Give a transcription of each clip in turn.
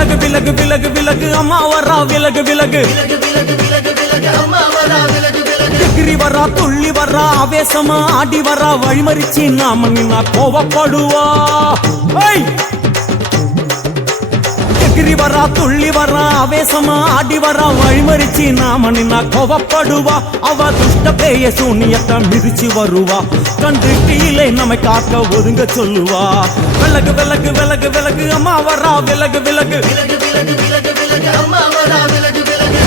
விலகு விலகு விலகு விலகு அம்மா வரா விலகு விலகு எகிரி வரா துள்ளி வரா ஆவேசமா ஆடி வரா வழிமறிச்சு நாம நின்னா கோவப்படுவா எகிரி வரா துள்ளி வரா ஆவேசமா ஆடி வரா வழிமறிச்சு நாம நின்னா கோவப்படுவா அவ துஷ்ட பேய சூனியத்தை மிதிச்சு வருவா கண்டு கீழே நம்மை காக்க ஒதுங்க சொல்லுவா விலகு விலகு விலகு விலகு அம்மா வரா விலகு விலகு அம்மா வரா விலகு விலகு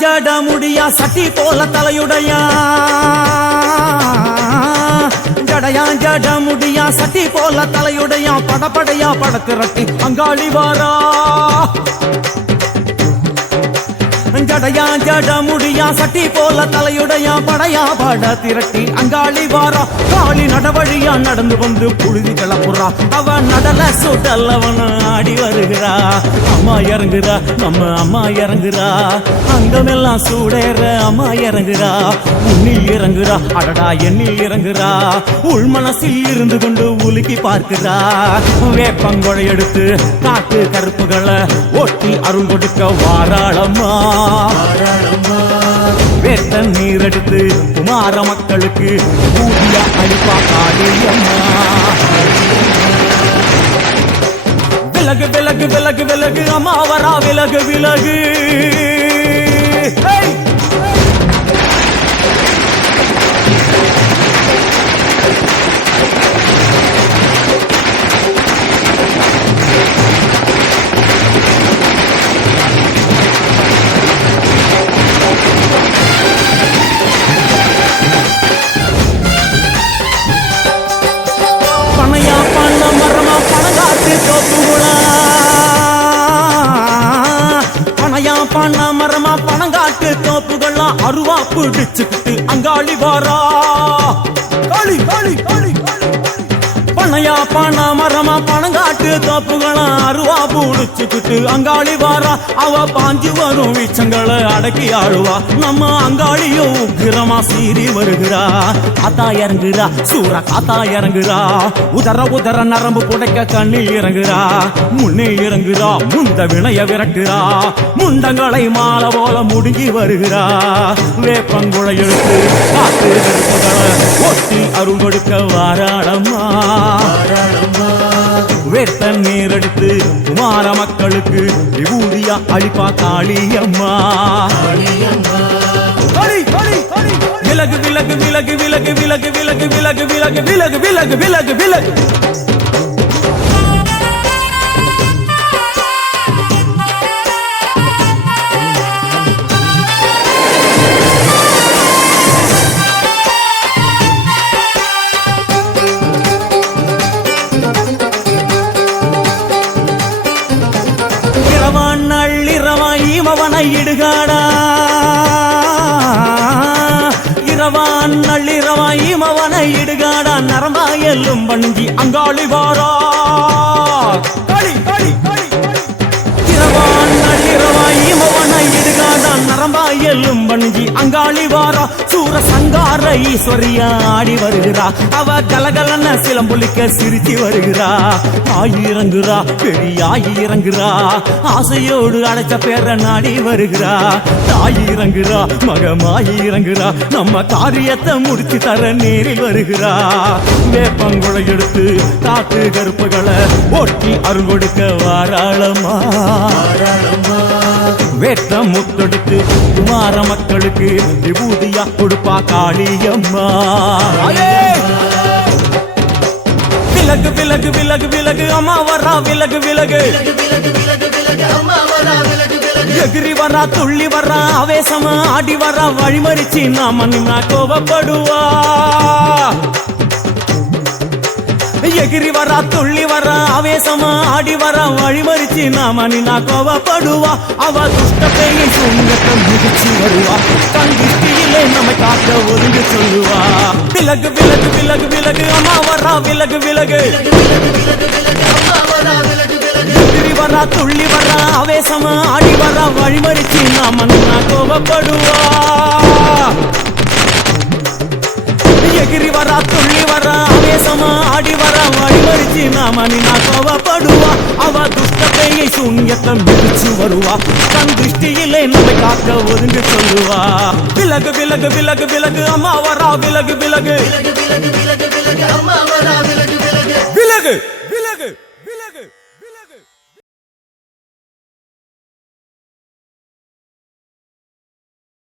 ஜட முடியா சட்டி போல தலையுடையா ஜடையா ஜட முடியா சட்டி போல தலையுடையா படப்படையா படத்திரட்டி அங்காளி வாரா ஜடையா ஜட முடியா சட்டி போல தலையுடையா படையா பட திரட்டி அங்காளி வாரா காளி நடவழியா நடந்து வந்து புழுதி கிளப்புறா அவ நடல சுட்டல்லவன ஆடி வருகிறா அம்மா இறங்குறா நம்ம அம்மா இறங்குறா அங்கமெல்லாம் சூடேற அம்மா இறங்குறா உன்னில் இறங்குறா அடடா எண்ணில் இறங்குறா உள் மனசில் இருந்து கொண்டு உலுக்கி பார்க்கிறா வேப்பங்கொழை எடுத்து காட்டு கருப்புகளை ஒட்டி அருள் கொடுக்க வாராளம்மா வேட்ட நீர் எடுத்து குமார மக்களுக்கு ஊதியா அளிப்பா காளியம்மா விலகு விலகு விலகு விலகு அம்மா வரா விலகு விலகு பண்ண மரமா பணங்காட்டு தோப்புகள்லாம் அருவா பிடிச்சுக்கிட்டு அங்காளி வாரா காளி காளி காளி பணையா பண மரமா பணங்காட்டு தோப்புகளாம் அருவா பிடிச்சுக்கிட்டு அங்காளி வாரா அவ பாஞ்சு வரும் வீச்சங்களை அடக்கி ஆழுவா நம்ம அங்காளியும் உக்கிரமா சீறி வருகிறா காத்தா இறங்குறா சூரா காத்தா இறங்குறா உதர உதர நரம்பு புடைக்க கண்ணில் இறங்குறா முன்னே இறங்குறா முந்த வினைய விரட்டுறா முண்டங்களை மாலை போல முடுங்கி வருகிறா வேப்பங்குழை எடுத்து காத்து கருப்புகளை ஒட்டி அருள் கொடுக்க வாராளம்மா வேட்ட நீர் எடுத்து குமார மக்களுக்கு விபூதியா அளிப்பா காளியம்மா விலகு விலகு விலகு விலகு விலகு விலகு விலகு விலகு விலகு விலகு விலகு விலகு இடுகாடா இரவான் நள்ளிரவாய் மவனை இடுகாடா நரம்பா எல்லும் பணிஞ்சி அங்காளி வாரா இரவான் நள்ளிரவாய் மவனை இடுகாடா நரம்பா எல்லும் பணிஞ்சி அங்காளி வாரா சூர சங்கார ஈஸ்வரியா ஆடி வருகிறா அவ கலகலன சிலம்புலிக்க சிரிச்சு வருகிறா ஆயிரங்குறா பெரியாய் இறங்குறா ஆசையோடு அடைச்ச பேர நாடி வருகிறா தாயிரங்குறா மகமாய் இறங்குறா நம்ம காரியத்தை முடிச்சு தர நேரில் வருகிறா வேப்பங்குழை எடுத்து காட்டு கருப்புகளை ஒட்டி அருள் கொடுக்க வாராளம்மா வேட்ட முத்தெடுத்து குமார மக்களுக்கு விபூதியா கொடுப்பா காளியம்மா விலகு விலகு விலகு விலகு அம்மா வரா விலகு விலகு எகிரி வரா துள்ளி வரா ஆவேசமா ஆடி வரா வழிமறிச்சு நாம நின்னா கோவப்படுவா எகிரி வரா துள்ளி வரா ஆவேசமா ஆடி வரா வழிமறிச்சு நாம நின்னா கோவப்படுவா அவ துஷ்ட பேயை சூன்யத்தை மிதிச்சு வருவா கண் திருஷ்டியிலே நம்மை காக்க ஒதுங்க சொல்லுவா விலகு விலகு விலகு விலகு அம்மா வரா விலகு விலகு எகிரி வரா துள்ளி வரா ஆவேசமா ஆடி வரா வழிமறிச்சு நாம நின்னா கோவப்படுவா எகிரி வரா துள்ளி வரா ஆவேசமா ஆடி வரா வழிமறிச்சு நாம நின்னா கோவப்படுவா அவ துஷ்ட பேயை சூன்யத்தை மிதிச்சு வருவா கண் திருஷ்டியிலே நம்மை காக்க ஒதுங்க சொல்லுவா விலகு விலகு விலகு விலகு அம்மா வரா விலகு விலகு விலகு விலகு